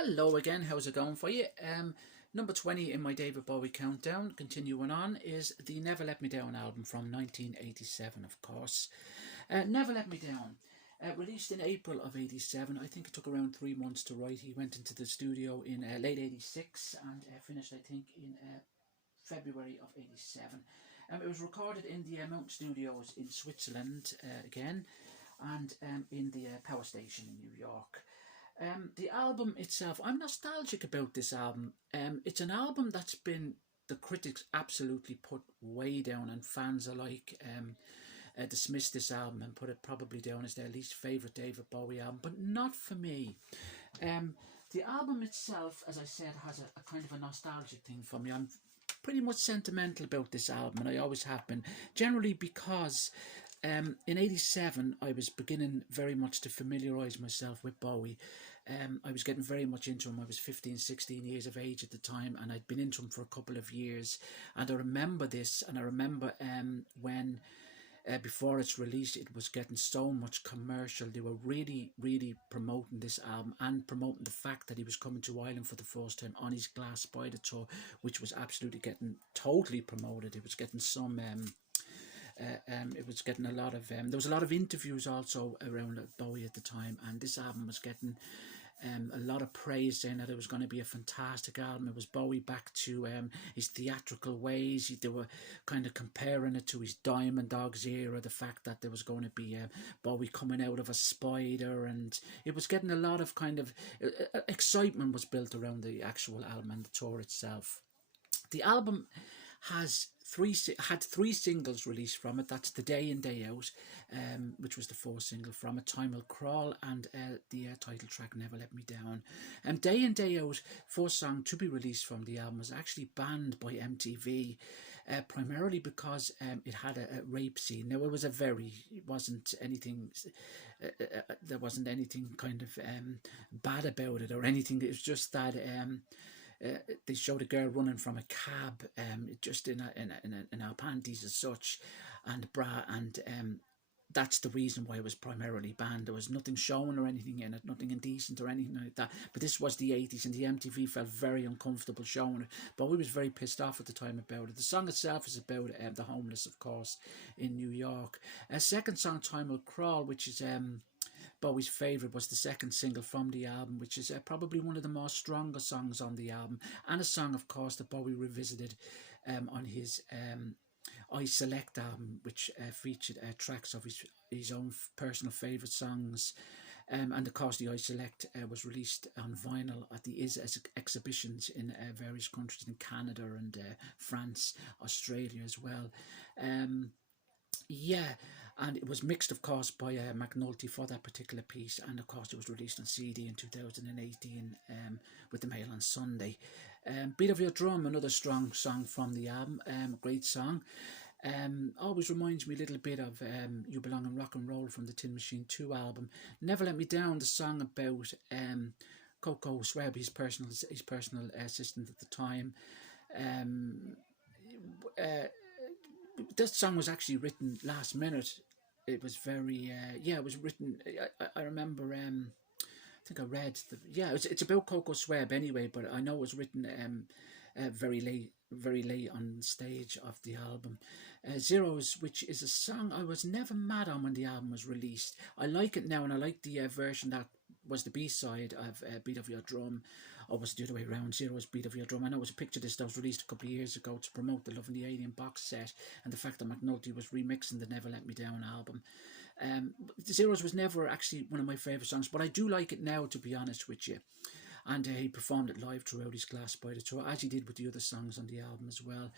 Hello again, how's it going for you? Number 20 in my David Bowie countdown, continuing on, is the Never Let Me Down album from 1987, of course. Never Let Me Down. Released in April of 87, I think it took around 3 months to write. He went into the studio in late 86 and finished, I think, in February of 87. It was recorded in the Mountain Studios in Switzerland again, and in the power station in New York. The album itself, I'm nostalgic about this album. It's an album that's been, the critics absolutely put way down, and fans alike dismissed this album and put it probably down as their least favourite David Bowie album, but not for me. The album itself, as I said, has a kind of a nostalgic thing for me. I'm pretty much sentimental about this album, and I always have been, generally because in 87 I was beginning very much to familiarise myself with Bowie. I was getting very much into him. I was 15, 16 years of age at the time, and I'd been into him for a couple of years. And I remember this, and I remember when before its release, it was getting so much commercial. They were really, really promoting this album and promoting the fact that he was coming to Ireland for the first time on his Glass Spider tour, which was absolutely getting totally promoted. It was getting some it was getting a lot of there was a lot of interviews also around Bowie at the time, and this album was getting a lot of praise, saying that it was going to be a fantastic album. It was Bowie back to his theatrical ways. They were kind of comparing it to his Diamond Dogs era, the fact that there was going to be Bowie coming out of a spider, and it was getting a lot of kind of excitement was built around the actual album and the tour itself. The album has had three singles released from it. That's The Day In Day Out, which was the fourth single from it, Time Will Crawl, and the title track Never Let Me Down. Day In Day Out, first song to be released from the album, was actually banned by MTV, primarily because it had a rape scene. Now it wasn't anything, there wasn't anything kind of bad about it or anything. It was just that they showed a girl running from a cab, just in her panties as such, and bra, and that's the reason why it was primarily banned. There was nothing shown or anything in it, nothing indecent or anything like that. But this was the 80s, and the MTV felt very uncomfortable showing it. But we was very pissed off at the time about it. The song itself is about the homeless, of course, in New York. A second song, Time Will Crawl, which is Bowie's favourite, was the second single from the album, which is probably one of the more stronger songs on the album, and a song, of course, that Bowie revisited on his I Select album, which featured tracks of his own personal favourite songs. And of course, the I Select was released on vinyl at the exhibitions in various countries, in Canada and France, Australia as well. Yeah, and it was mixed, of course, by McNulty for that particular piece, and of course it was released on CD in 2018 with the Mail on Sunday. Beat of Your Drum, another strong song from the album, great song. Always reminds me a little bit of You Belong in Rock and Roll from the Tin Machine 2 album. Never Let Me Down, the song about Coco Swebb, his personal assistant at the time. This song was actually written last minute. It was very it was written. I remember. I think I read it's about Coco Swebb anyway, but I know it was written very late on stage of the album. Zeros, which is a song I was never mad on when the album was released. I like it now, and I like the version that was the B-side of Beat of Your Drum, or was it the other way around? Zero's Beat of Your Drum. I know it was a picture disc that was released a couple of years ago to promote the Love and the Alien box set, and the fact that McNulty was remixing the Never Let Me Down album. Zeros was never actually one of my favourite songs, but I do like it now, to be honest with you. And he performed it live throughout his Glass Spider tour, as he did with the other songs on the album as well.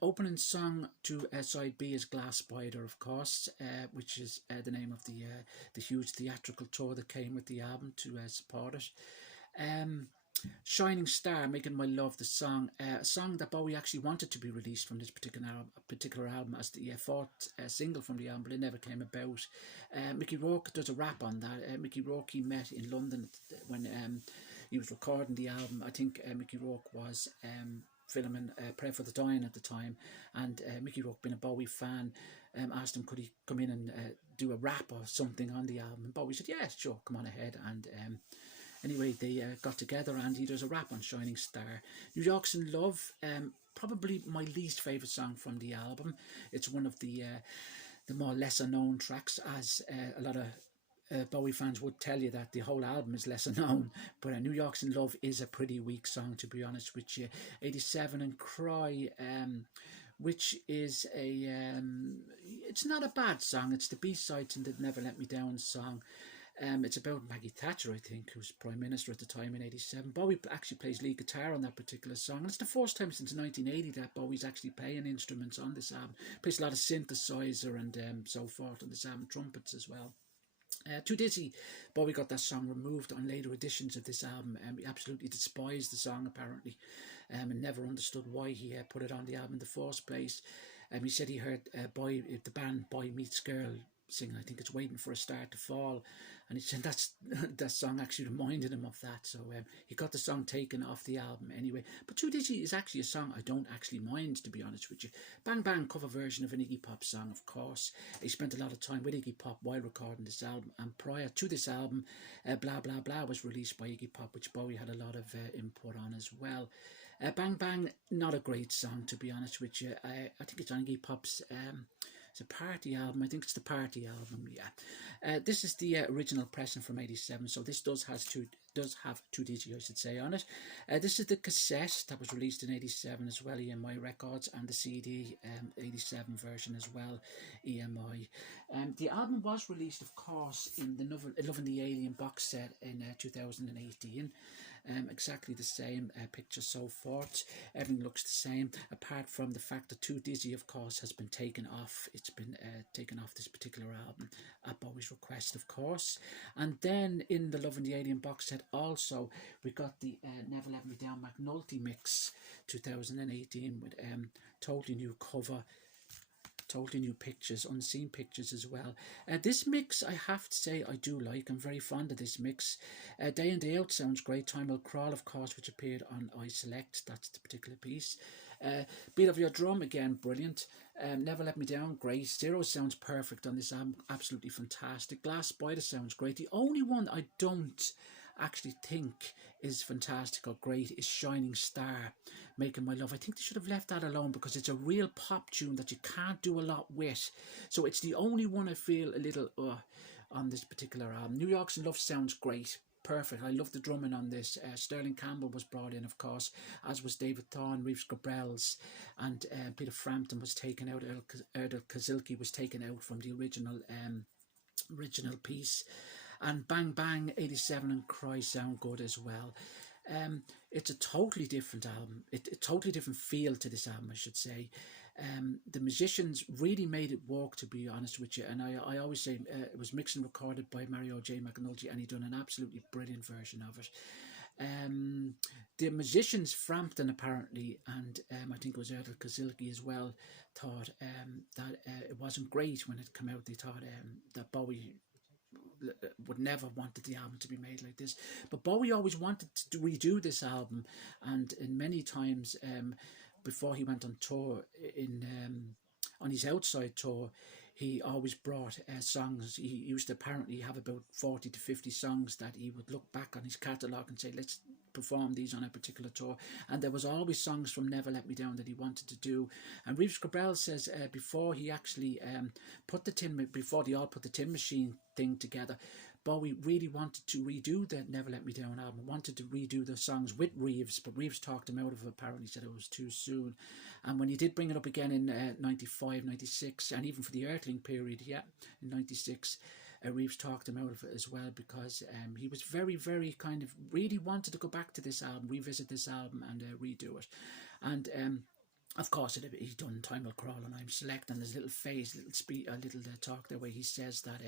Opening song to side B is Glass Spider, of course, which is the name of the huge theatrical tour that came with the album to support it. Shining Star, Making My Love, the song, a song that Bowie actually wanted to be released from this particular album as the fourth single from the album, but it never came about. Mickey Rourke does a rap on that. Mickey Rourke he met in London when he was recording the album. I think Mickey Rourke was filming Pray for the Dying at the time, and Mickey Rourke, being a Bowie fan, asked him could he come in and do a rap or something on the album, and Bowie said, yeah, sure, come on ahead. And Anyway, they got together and he does a rap on Shining Star. New York's in Love, probably my least favourite song from the album. It's one of the more lesser known tracks, as a lot of Bowie fans would tell you that the whole album is lesser known, but New York's in Love is a pretty weak song, to be honest with you. 87 and Cry, which is it's not a bad song. It's the B-side to the Never Let Me Down song. It's about Maggie Thatcher, I think, who was Prime Minister at the time in 87. Bowie actually plays lead guitar on that particular song. And it's the first time since 1980 that Bowie's actually playing instruments on this album. Plays a lot of synthesizer and so forth on this album, trumpets as well. Too Dizzy, Bowie got that song removed on later editions of this album. He absolutely despised the song, apparently, and never understood why he put it on the album in the first place. He said he heard the band Boy Meets Girl singing, I think it's Waiting for a Star to Fall, and he said that song actually reminded him of that, so he got the song taken off the album anyway. But Too Dizzy is actually a song I don't actually mind, to be honest with you. Bang Bang, cover version of an Iggy Pop song, of course. He spent a lot of time with Iggy Pop while recording this album, and prior to this album, Blah Blah Blah was released by Iggy Pop, which Bowie had a lot of input on as well. Bang Bang, not a great song, to be honest with you. I think it's on Iggy Pop's it's a party album. I think it's the party album, yeah. This is the original pressing from 87, so this does have Too Dizzy, I should say, on it. This is the cassette that was released in 87 as well, EMI Records, and the CD 87 version as well, EMI. The album was released, of course, in the Loving the Alien box set in 2018. Exactly the same picture, so forth. Everything looks the same, apart from the fact that Too Dizzy, of course, has been taken off. It's been taken off this particular album at Bowie's request, of course. And then in the Love and the Alien box set also, we got the Never Let Me Down McNulty mix 2018 with totally new cover, totally new pictures, unseen pictures as well. This mix, I have to say, I do like. I'm very fond of this mix. Day In Day Out sounds great. Time Will Crawl, of course, which appeared on I Select. That's the particular piece. Beat of Your Drum, again, brilliant. Never Let Me Down, great. Zero sounds perfect on this album, absolutely fantastic. Glass Spider sounds great. The only one I don't actually think is fantastic or great is Shining Star, Making My Love. I think they should have left that alone, because it's a real pop tune that you can't do a lot with. So it's the only one I feel a little on this particular album. New York's in Love sounds great. Perfect. I love the drumming on this. Sterling Campbell was brought in, of course, as was David Thorne, Reeves Gabrels, and Peter Frampton was taken out. Erdal Kazilki was taken out from the original piece. And Bang Bang, 87 and Cry sound good as well. It's a totally different album. A totally different feel to this album, I should say. The musicians really made it work, to be honest with you. And I always say it was mixed and recorded by Mario J. McAnulty, and he done an absolutely brilliant version of it. The musicians, Frampton apparently, and I think it was Erdal Kazilki as well, thought that it wasn't great when it came out. They thought that Bowie would never wanted the album to be made like this, but Bowie always wanted to redo this album, and in many times before he went on tour, on his outside tour, he always brought songs. He used to apparently have about 40 to 50 songs that he would look back on his catalogue and say, let's perform these on a particular tour. And there was always songs from Never Let Me Down that he wanted to do. And Reeves Gabrels says before he actually before they all put the Tin Machine thing together, Bowie really wanted to redo the Never Let Me Down album, wanted to redo the songs with Reeves, but Reeves talked him out of it, apparently said it was too soon. And when he did bring it up again in 95, 96, and even for the Earthling period, in 96, Reeves talked him out of it as well, because he was very, very kind of really wanted to go back to this album, revisit this album and redo it. And of course, he's done Time Will Crawl and I'm Select, and there's a little phase, a little talk there where he says that,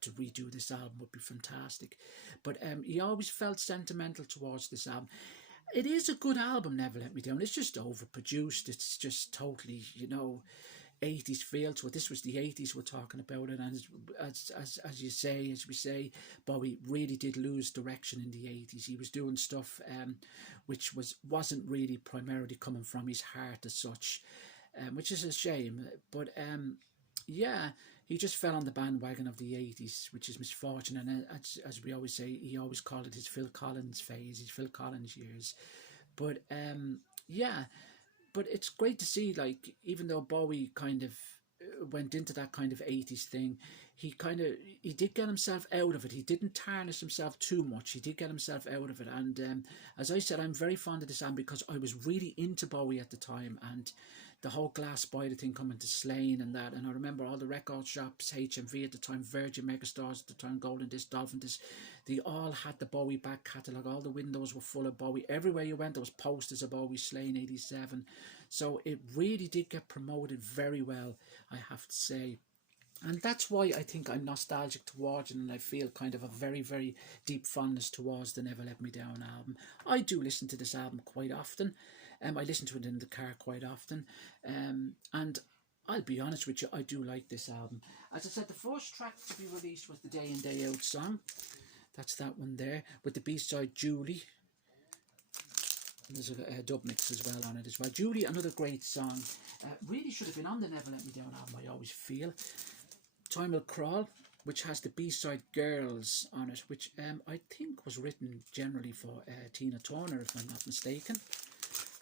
to redo this album would be fantastic. But he always felt sentimental towards this album. It is a good album, Never Let Me Down. It's just overproduced. It's just totally, 80s feel to it. This was the 80s we're talking about it, and as we say, Bowie really did lose direction in the 80s. He was doing stuff which wasn't really primarily coming from his heart as such, which is a shame. But he just fell on the bandwagon of the 80s, which is misfortune. And as we always say, he always called it his Phil Collins phase, his Phil Collins years. But yeah, but it's great to see, like, even though Bowie kind of went into that kind of 80s thing, he did get himself out of it. He didn't tarnish himself too much. He did get himself out of it. And as I said, I'm very fond of this album because I was really into Bowie at the time, and the whole glass spider thing coming to Slane and that. And I remember all the record shops, HMV at the time, Virgin Megastores at the time, Golden Disc, Dolphin Disc, they all had the Bowie back catalogue. All the windows were full of Bowie. Everywhere you went, there was posters of Bowie, Slane 87. So it really did get promoted very well, I have to say. And that's why I think I'm nostalgic towards it, and I feel kind of a very, very deep fondness towards the Never Let Me Down album. I do listen to this album quite often. I listen to it in the car quite often. And I'll be honest with you, I do like this album. As I said, the first track to be released was the Day In Day Out song. That's that one there, with the B-side Julie. And there's a dub mix as well on it as well. Julie, another great song. Really should have been on the Never Let Me Down album, I always feel. Time Will Crawl, which has the B-side Girls on it, which I think was written generally for Tina Turner, if I'm not mistaken.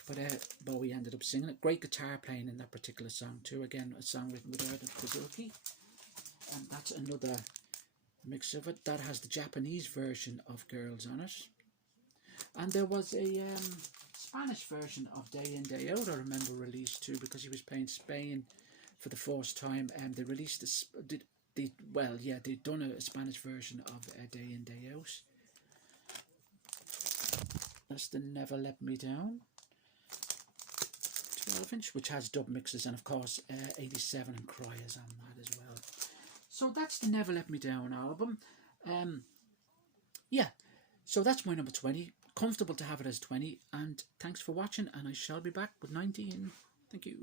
But Bowie ended up singing it. Great guitar playing in that particular song too. Again, a song written with Erdem Kazuki. And that's another mix of it. That has the Japanese version of Girls on it. And there was a Spanish version of Day In Day Out, I remember, released too, because he was playing Spain for the first time. And they released this. They'd done a Spanish version of Day In Day Out. That's the Never Let Me Down 12-inch, which has dub mixes, and of course 87 and Cryers on that as well. So that's the Never Let Me Down album. Yeah, so that's my number 20. Comfortable to have it as 20, and thanks for watching, and I shall be back with 19. Thank you.